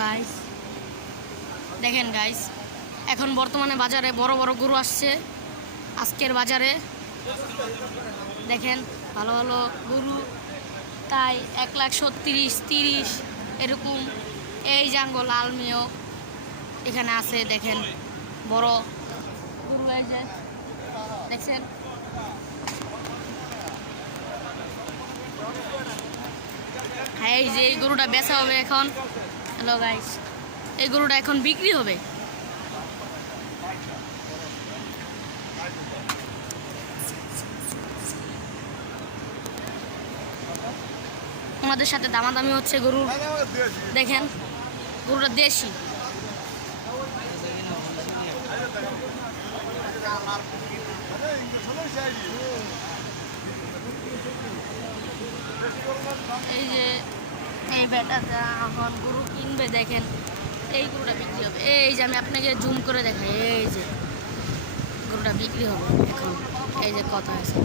Guys, দেখেন guys, এখন বর্তমানে বাজারে বড় বড় গরু আসছে। আজকের বাজারে দেখেন ভালো ভালো গরু, তাই 1,70,000 30 এরকম। এই জাঙ্গল আলমিও এখানে আছে, দেখেন বড় গরু আছে, দেখছেন। হ্যাঁ, এই যে এই গরুটা বেচা হবে এখন। হ্যালো গাইস, এই গরুটা এখন বিক্রি হবে। আমাদের সাথে দামাদামি হচ্ছে গরুর। দেখেন গরুটা দেশি। এই যে এই বেটাটা এখন গরু কিনবে, দেখেন এই গরুটা বিক্রি হবে। এই যে আমি আপনাকে জুম করে দেখাই, এই যে গরুটা বিক্রি হবে এখন। এই যে কথা আছে।